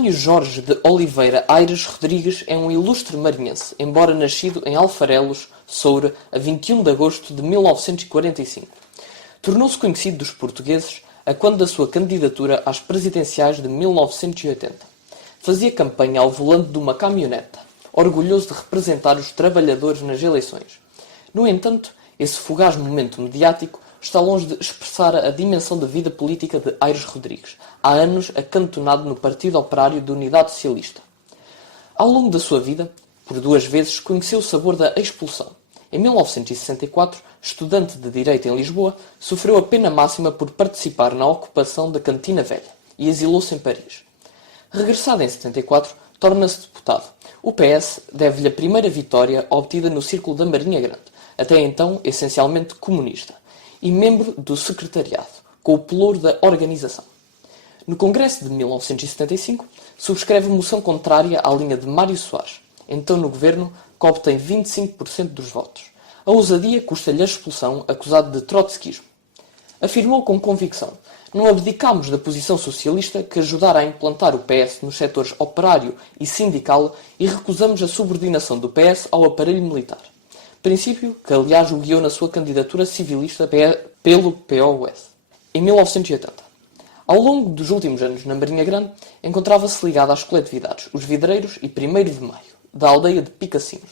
António Jorge de Oliveira Aires Rodrigues é um ilustre marinhense, embora nascido em Alfarelos, Soura, a 21 de agosto de 1945. Tornou-se conhecido dos portugueses a quando da sua candidatura às presidenciais de 1980. Fazia campanha ao volante de uma caminhoneta, orgulhoso de representar os trabalhadores nas eleições. No entanto, esse fugaz momento mediático está longe de expressar a dimensão da vida política de Aires Rodrigues, há anos acantonado no Partido Operário de Unidade Socialista. Ao longo da sua vida, por 2 vezes, conheceu o sabor da expulsão. Em 1964, estudante de Direito em Lisboa, sofreu a pena máxima por participar na ocupação da Cantina Velha e exilou-se em Paris. Regressado em 74, torna-se deputado. O PS deve-lhe a primeira vitória obtida no Círculo da Marinha Grande, até então essencialmente comunista, e membro do secretariado, com o pelouro da organização. No Congresso de 1975, subscreve moção contrária à linha de Mário Soares, então no governo, que obtém 25% dos votos. A ousadia custa-lhe a expulsão, acusado de trotskismo. Afirmou com convicção: não abdicamos da posição socialista que ajudara a implantar o PS nos setores operário e sindical e recusamos a subordinação do PS ao aparelho militar. Princípio que, aliás, o guiou na sua candidatura civilista pelo POS. Em 1980. Ao longo dos últimos anos na Marinha Grande, encontrava-se ligado às coletividades Os Vidreiros e 1º de Maio, da aldeia de Picacinhos.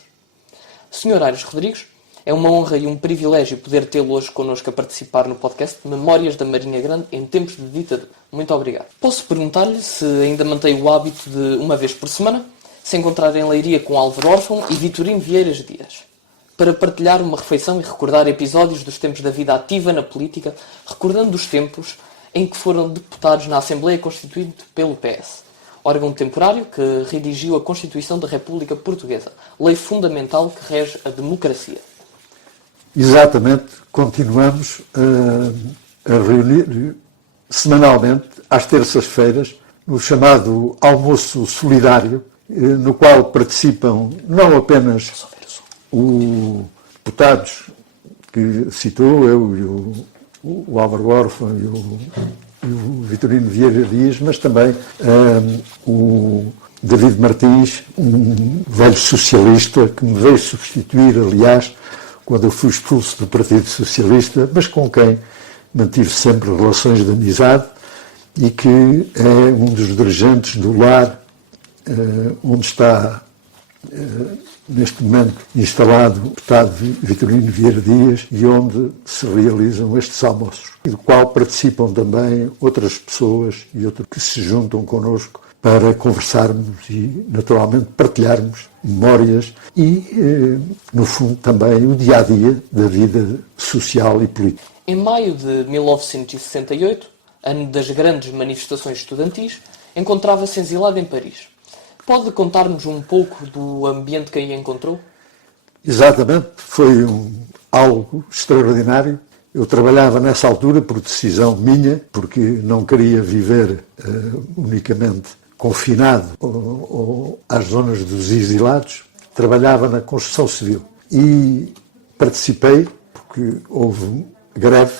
Sr. Aires Rodrigues, é uma honra e um privilégio poder tê-lo hoje connosco a participar no podcast Memórias da Marinha Grande em tempos de ditadura. Muito obrigado. Posso perguntar-lhe se ainda mantém o hábito de, uma vez por semana, se encontrar em Leiria com Álvaro Órfão e Vitorino Vieiras Dias, para partilhar uma refeição e recordar episódios dos tempos da vida ativa na política, recordando os tempos em que foram deputados na Assembleia Constituinte pelo PS, órgão temporário que redigiu a Constituição da República Portuguesa, lei fundamental que rege a democracia. Exatamente, continuamos a reunir semanalmente, às terças-feiras, no chamado almoço solidário, no qual participam não apenas os deputados que citou, eu e o Álvaro Órfão e o Vitorino Vieira Dias, mas também o David Martins, um velho socialista que me veio substituir, aliás, quando eu fui expulso do Partido Socialista, mas com quem mantive sempre relações de amizade e que é um dos dirigentes do lar onde está neste momento instalado o deputado Vitorino Vieira Dias e onde se realizam estes almoços, e do qual participam também outras pessoas e outros que se juntam connosco para conversarmos e, naturalmente, partilharmos memórias e, no fundo, também o dia-a-dia da vida social e política. Em maio de 1968, ano das grandes manifestações estudantis, encontrava-se exilado em Paris. Pode contar-nos um pouco do ambiente que aí encontrou? Exatamente, foi algo extraordinário. Eu trabalhava nessa altura por decisão minha, porque não queria viver unicamente confinado ou às zonas dos exilados. Trabalhava na construção civil e participei, porque houve greve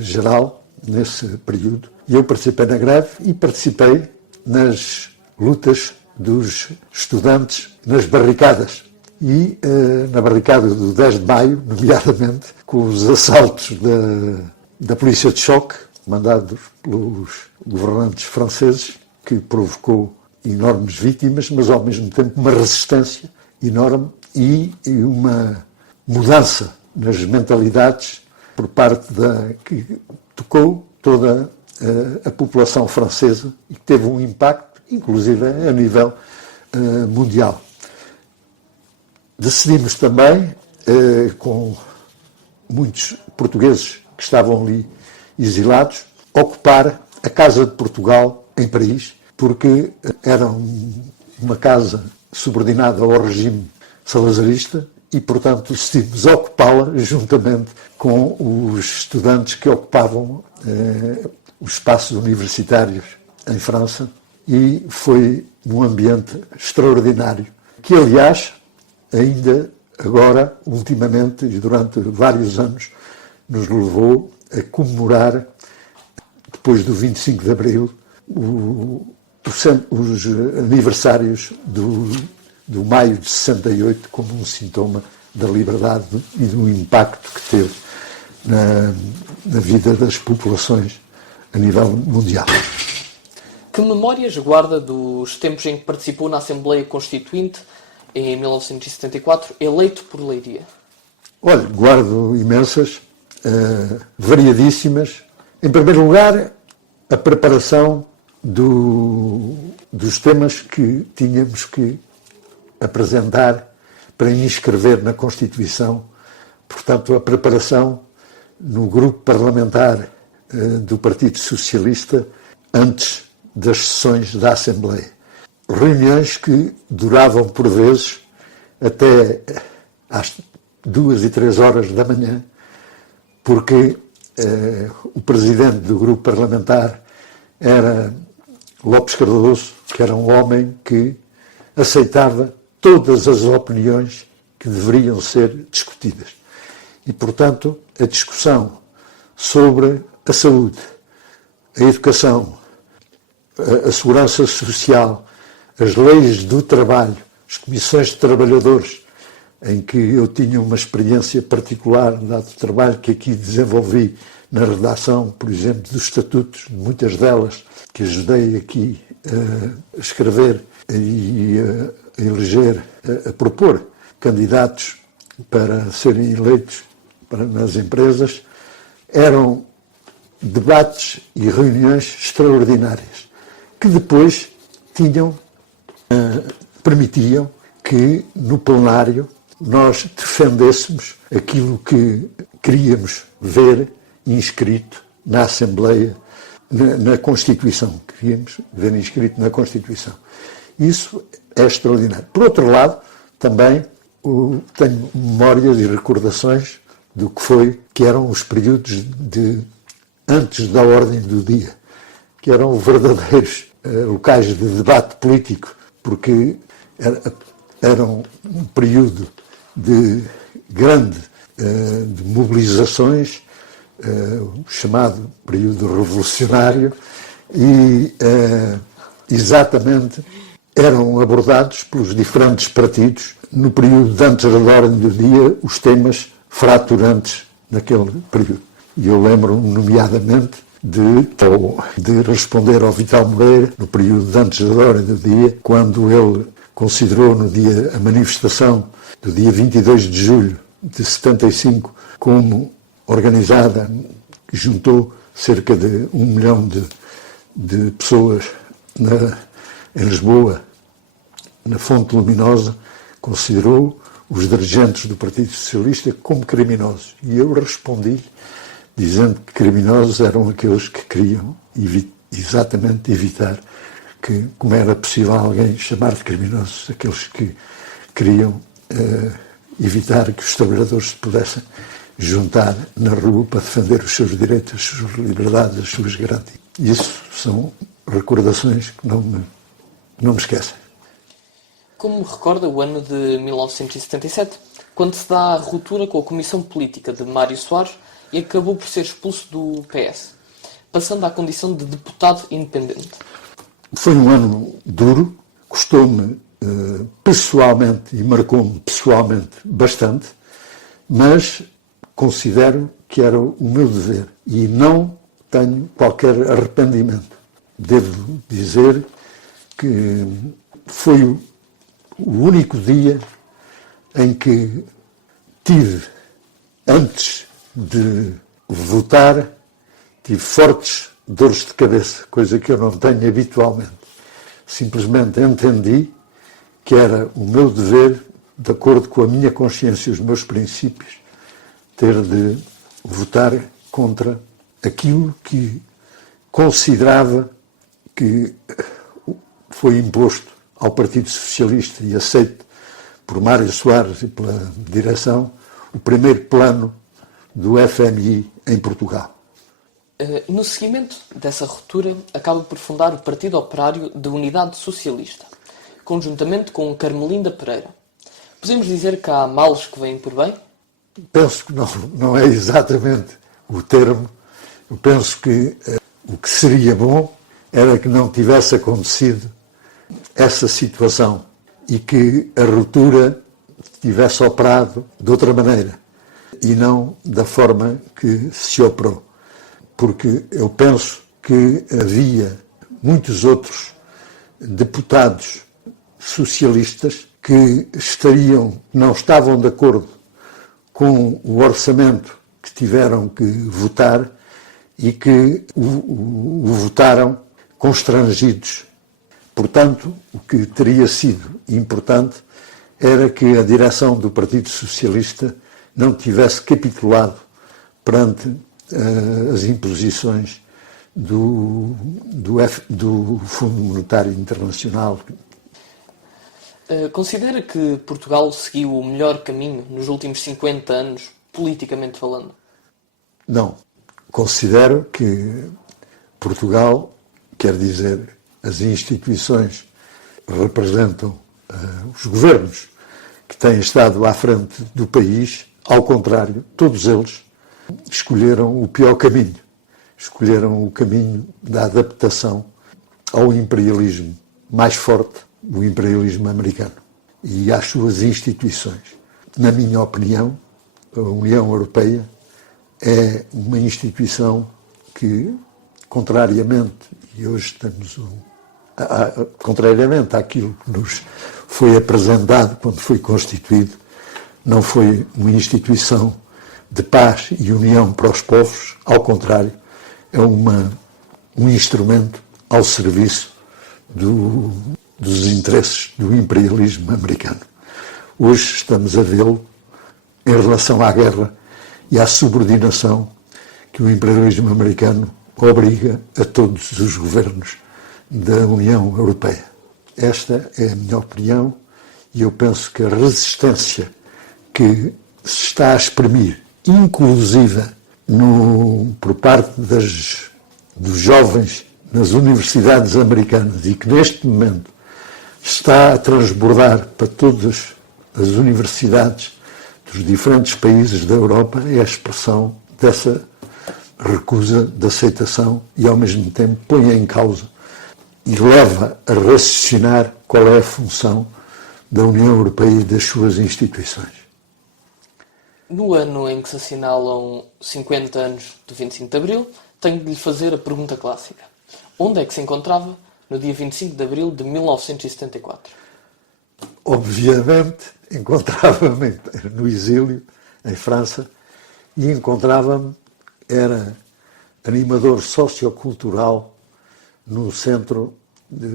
geral nesse período, e eu participei na greve e participei nas lutas dos estudantes nas barricadas. E na barricada do 10 de maio, nomeadamente, com os assaltos da polícia de choque, mandados pelos governantes franceses, que provocou enormes vítimas, mas ao mesmo tempo uma resistência enorme e uma mudança nas mentalidades por parte que tocou toda a população francesa e que teve um impacto, inclusive a nível mundial. Decidimos também, com muitos portugueses que estavam ali exilados, ocupar a Casa de Portugal em Paris, porque era uma casa subordinada ao regime salazarista e, portanto, decidimos ocupá-la juntamente com os estudantes que ocupavam os espaços universitários em França, e foi um ambiente extraordinário, que, aliás, ainda agora, ultimamente e durante vários anos, nos levou a comemorar, depois do 25 de Abril, o os aniversários do maio de 68 como um sintoma da liberdade e do impacto que teve na vida das populações a nível mundial. Que memórias guarda dos tempos em que participou na Assembleia Constituinte em 1974, eleito por Leiria? Olha, guardo imensas, variadíssimas. Em primeiro lugar, a preparação dos temas que tínhamos que apresentar para inscrever na Constituição. Portanto, a preparação no grupo parlamentar do Partido Socialista antes das sessões da Assembleia. Reuniões que duravam, por vezes, até às 2 e 3 horas da manhã, porque o presidente do grupo parlamentar era Lopes Cardoso, que era um homem que aceitava todas as opiniões que deveriam ser discutidas. E, portanto, a discussão sobre a saúde, a educação, a segurança social, as leis do trabalho, as comissões de trabalhadores, em que eu tinha uma experiência particular, dado o trabalho que aqui desenvolvi na redação, por exemplo, dos estatutos, muitas delas que ajudei aqui a escrever e a eleger, a propor candidatos para serem eleitos nas empresas, eram debates e reuniões extraordinárias, que depois permitiam que no plenário nós defendêssemos aquilo que queríamos ver inscrito na Assembleia, na Constituição. Queríamos ver inscrito na Constituição. Isso é extraordinário. Por outro lado, também tenho memórias e recordações do que eram os períodos antes da ordem do dia, que eram verdadeiros locais de debate político, porque eram um período de mobilizações, o chamado período revolucionário, e exatamente eram abordados pelos diferentes partidos no período de antes da ordem do dia os temas fraturantes naquele período. E eu lembro-me, nomeadamente, de responder ao Vital Moreira no período de antes da ordem do dia, quando ele considerou a manifestação do dia 22 de julho de 75 como organizada, que juntou cerca de 1 milhão de pessoas em Lisboa, na Fonte Luminosa, considerou os dirigentes do Partido Socialista como criminosos. E eu respondi dizendo que criminosos eram aqueles que queriam exatamente evitar como era possível alguém chamar de criminosos aqueles que queriam evitar que os trabalhadores se pudessem juntar na rua para defender os seus direitos, as suas liberdades, as suas garantias. Isso são recordações que não me esquecem. Como recorda o ano de 1977, quando se dá a ruptura com a Comissão Política de Mário Soares e acabou por ser expulso do PS, passando à condição de deputado independente? Foi um ano duro, custou-me pessoalmente e marcou-me pessoalmente bastante, mas considero que era o meu dever e não tenho qualquer arrependimento. Devo dizer que foi o único dia em que tive, antes de votar, tive fortes dores de cabeça, coisa que eu não tenho habitualmente. Simplesmente entendi que era o meu dever, de acordo com a minha consciência e os meus princípios, ter de votar contra aquilo que considerava que foi imposto ao Partido Socialista e aceito por Mário Soares e pela direção, o primeiro plano do FMI em Portugal. No seguimento dessa ruptura, acaba por fundar o Partido Operário de Unidade Socialista, conjuntamente com Carmelinda Pereira. Podemos dizer que há males que vêm por bem? Penso que não é exatamente o termo. Eu penso que o que seria bom era que não tivesse acontecido essa situação e que a ruptura tivesse operado de outra maneira e não da forma que se operou. Porque eu penso que havia muitos outros deputados socialistas que não estavam de acordo com o orçamento que tiveram que votar e que o votaram constrangidos. Portanto, o que teria sido importante era que a direção do Partido Socialista não tivesse capitulado perante as imposições do Fundo Monetário Internacional. Considera que Portugal seguiu o melhor caminho nos últimos 50 anos, politicamente falando? Não. Considero que Portugal, quer dizer, as instituições representam os governos que têm estado à frente do país, ao contrário, todos eles escolheram o pior caminho. Escolheram o caminho da adaptação ao imperialismo mais forte, o imperialismo americano, e às suas instituições. Na minha opinião, a União Europeia é uma instituição que, contrariamente, e hoje estamos contrariamente àquilo que nos foi apresentado quando foi constituído, não foi uma instituição de paz e união para os povos, ao contrário, é um instrumento ao serviço dos interesses do imperialismo americano. Hoje estamos a vê-lo em relação à guerra e à subordinação que o imperialismo americano obriga a todos os governos da União Europeia. Esta é a minha opinião e eu penso que a resistência que se está a exprimir, inclusive por parte dos jovens nas universidades americanas e que neste momento está a transbordar para todas as universidades dos diferentes países da Europa, é a expressão dessa recusa de aceitação e ao mesmo tempo põe em causa e leva a raciocinar qual é a função da União Europeia e das suas instituições. No ano em que se assinalam 50 anos do 25 de Abril, tenho de lhe fazer a pergunta clássica. Onde é que se encontrava no dia 25 de Abril de 1974? Obviamente, encontrava-me no exílio, em França, e era animador sociocultural no Centro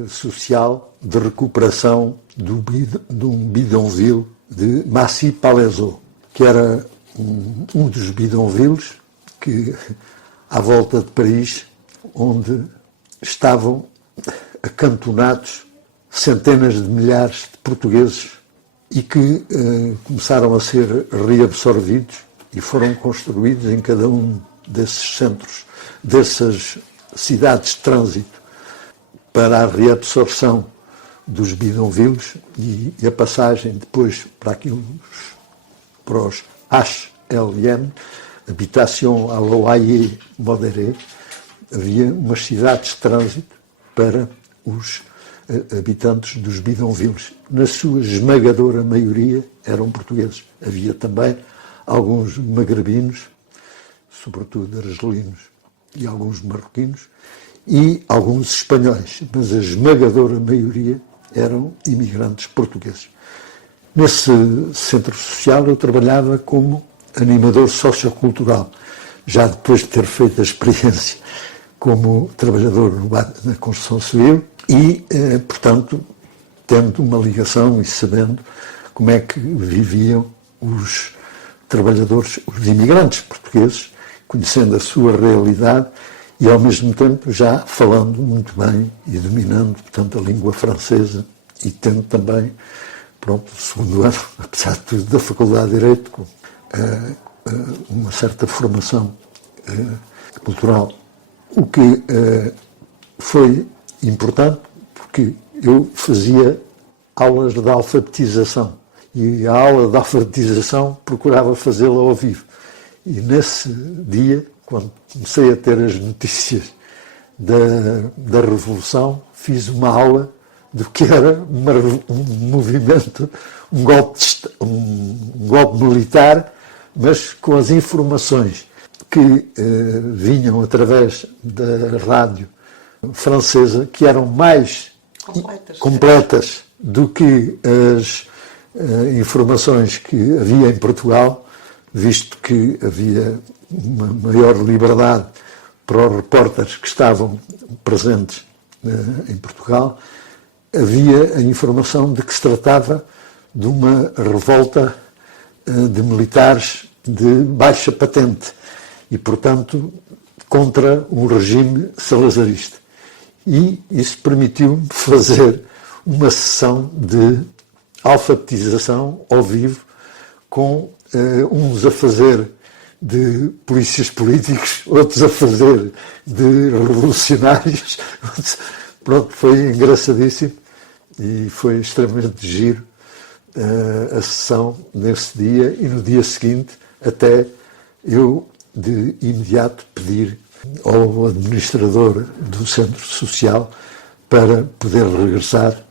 Social de Recuperação de um bidonville de Massy-Palaiseau, que era um dos bidonvilles que, à volta de Paris, onde estavam acantonados centenas de milhares de portugueses e que começaram a ser reabsorvidos e foram construídos em cada um desses centros, dessas cidades de trânsito, para a reabsorção dos bidonvilles e a passagem depois para os HLM, Habitation à Loyer Modéré. Havia umas cidades de trânsito para os habitantes dos bidonvilles. Na sua esmagadora maioria eram portugueses. Havia também alguns magrebinos, sobretudo argelinos, e alguns marroquinos, e alguns espanhóis, mas a esmagadora maioria eram imigrantes portugueses. Nesse centro social eu trabalhava como animador sociocultural, já depois de ter feito a experiência como trabalhador na construção civil e, portanto, tendo uma ligação e sabendo como é que viviam os trabalhadores, os imigrantes portugueses, conhecendo a sua realidade e, ao mesmo tempo, já falando muito bem e dominando, portanto, a língua francesa e tendo também, o segundo ano, apesar de tudo, da Faculdade de Direito, com uma certa formação cultural. O que foi importante, porque eu fazia aulas de alfabetização e a aula de alfabetização procurava fazê-la ao vivo. E nesse dia, quando comecei a ter as notícias da Revolução, fiz uma aula do que era um movimento, um golpe militar, mas com as informações que vinham através da rádio francesa, que eram mais completas do que as informações que havia em Portugal, visto que havia uma maior liberdade para os repórteres que estavam presentes em Portugal. Havia a informação de que se tratava de uma revolta de militares de baixa patente e, portanto, contra um regime salazarista. E isso permitiu-me fazer uma sessão de alfabetização ao vivo com uns a fazer de polícias políticos, outros a fazer de revolucionários. Pronto, foi engraçadíssimo e foi extremamente giro a sessão nesse dia, e no dia seguinte até eu de imediato pedir ao administrador do centro social para poder regressar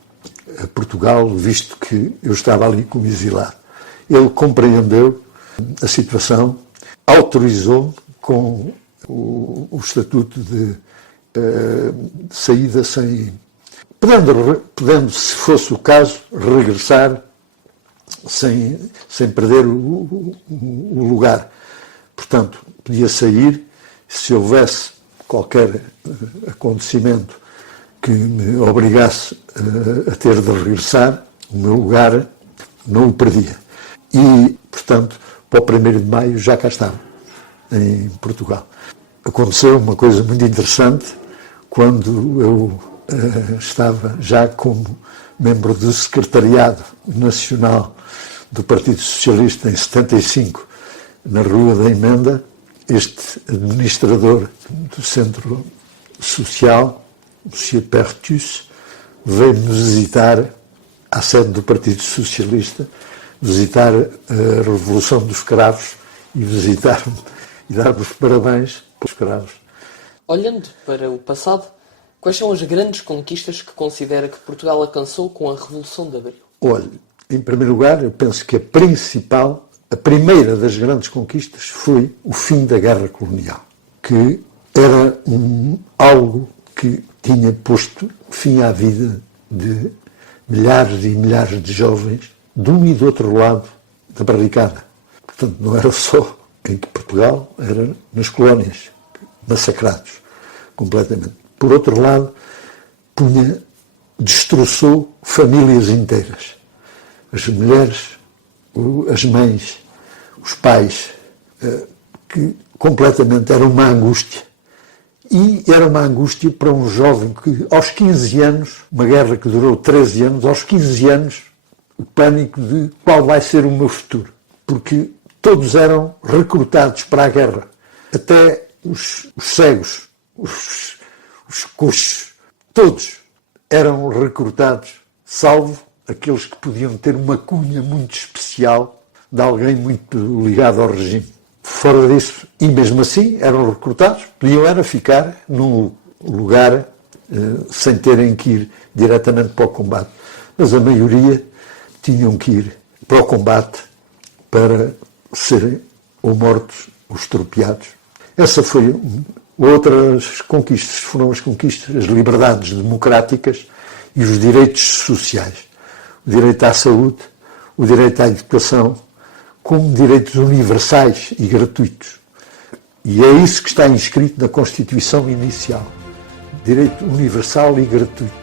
a Portugal, visto que eu estava ali como exilado. Ele compreendeu a situação, autorizou-me com o estatuto de saída sem... Podendo, se fosse o caso, regressar sem perder o lugar. Portanto, podia sair, se houvesse qualquer acontecimento que me obrigasse a ter de regressar, o meu lugar não o perdia. E, portanto, para o 1º de maio já cá estava, em Portugal. Aconteceu uma coisa muito interessante quando eu estava já como membro do Secretariado Nacional do Partido Socialista em 75, na Rua da Emenda. Este administrador do Centro Social, M. Pertus, veio-nos visitar à sede do Partido Socialista, visitar a Revolução dos Cravos e visitar-me e dar-me os parabéns pelos cravos. Olhando para o passado, quais são as grandes conquistas que considera que Portugal alcançou com a Revolução de Abril? Olha, em primeiro lugar, eu penso que a primeira das grandes conquistas foi o fim da Guerra Colonial, que era algo que tinha posto fim à vida de milhares e milhares de jovens de um e do outro lado da barricada. Portanto, não era só em Portugal, era nas colónias, massacrados completamente. Por outro lado, destroçou famílias inteiras. As mulheres, as mães, os pais, que completamente era uma angústia. E era uma angústia para um jovem que, aos 15 anos, uma guerra que durou 13 anos, aos 15 anos, o pânico de qual vai ser o meu futuro. Porque todos eram recrutados para a guerra. Até os cegos, os coxos, todos eram recrutados, salvo aqueles que podiam ter uma cunha muito especial de alguém muito ligado ao regime. Fora disso, e mesmo assim, eram recrutados, podiam era ficar num lugar sem terem que ir diretamente para o combate. Mas a maioria tinham que ir para o combate para serem ou mortos ou estropiados. Essa foi outras conquistas, foram as conquistas, as liberdades democráticas e os direitos sociais. O direito à saúde, o direito à educação, como direitos universais e gratuitos. E é isso que está inscrito na Constituição inicial. Direito universal e gratuito.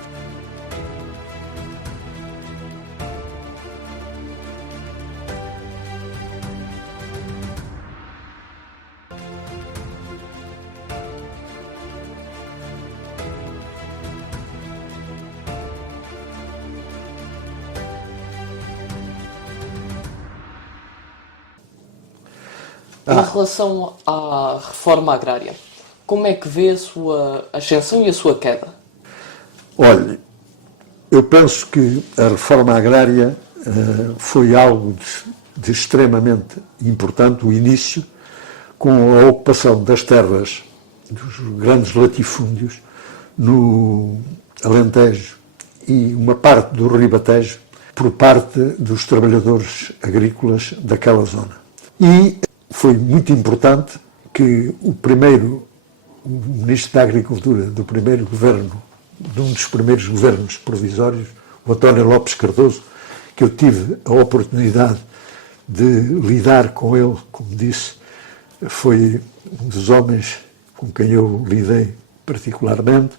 Em relação à reforma agrária, como é que vê a sua ascensão e a sua queda? Olha, eu penso que a reforma agrária foi algo de extremamente importante, o início, com a ocupação das terras, dos grandes latifúndios, no Alentejo e uma parte do Ribatejo por parte dos trabalhadores agrícolas daquela zona. E foi muito importante que o Ministro da Agricultura do primeiro governo, de um dos primeiros governos provisórios, o António Lopes Cardoso, que eu tive a oportunidade de lidar com ele, como disse, foi um dos homens com quem eu lidei particularmente.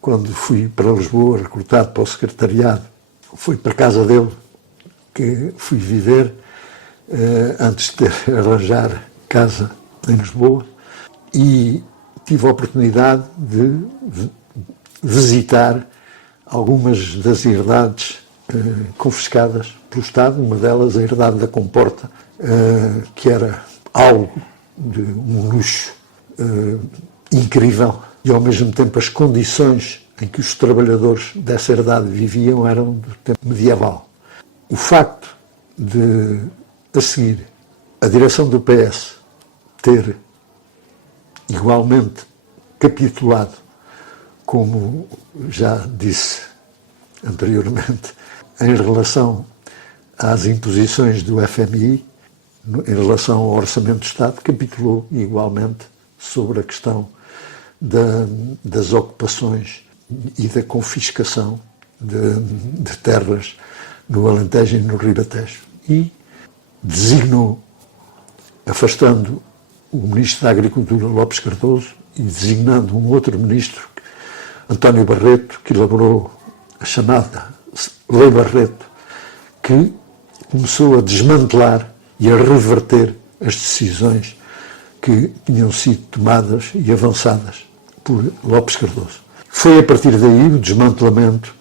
Quando fui para Lisboa, recrutado para o secretariado, foi para a casa dele que fui viver, antes de ter arranjar casa em Lisboa, e tive a oportunidade de visitar algumas das herdades confiscadas pelo Estado, uma delas a herdade da Comporta, que era algo de um luxo incrível, e ao mesmo tempo as condições em que os trabalhadores dessa herdade viviam eram do tempo medieval. O facto de, a seguir, a direção do PS ter igualmente capitulado, como já disse anteriormente, em relação às imposições do FMI, em relação ao Orçamento do Estado, capitulou igualmente sobre a questão das ocupações e da confiscação de terras no Alentejo e no Ribatejo. E designou, afastando o Ministro da Agricultura, Lopes Cardoso, e designando um outro Ministro, António Barreto, que elaborou a chamada Lei Barreto, que começou a desmantelar e a reverter as decisões que tinham sido tomadas e avançadas por Lopes Cardoso. Foi a partir daí o desmantelamento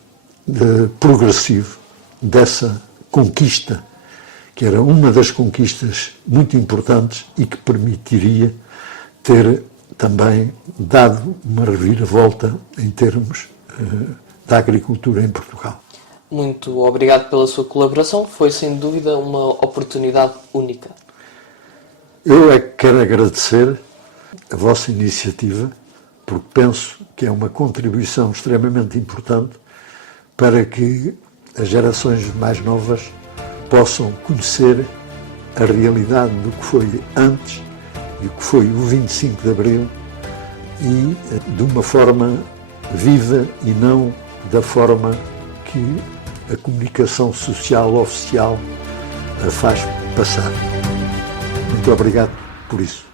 progressivo dessa conquista, que era uma das conquistas muito importantes e que permitiria ter também dado uma reviravolta em termos da agricultura em Portugal. Muito obrigado pela sua colaboração, foi sem dúvida uma oportunidade única. Eu é que quero agradecer a vossa iniciativa, porque penso que é uma contribuição extremamente importante para que as gerações mais novas possam conhecer a realidade do que foi antes e o que foi o 25 de Abril, e de uma forma viva e não da forma que a comunicação social oficial a faz passar. Muito obrigado por isso.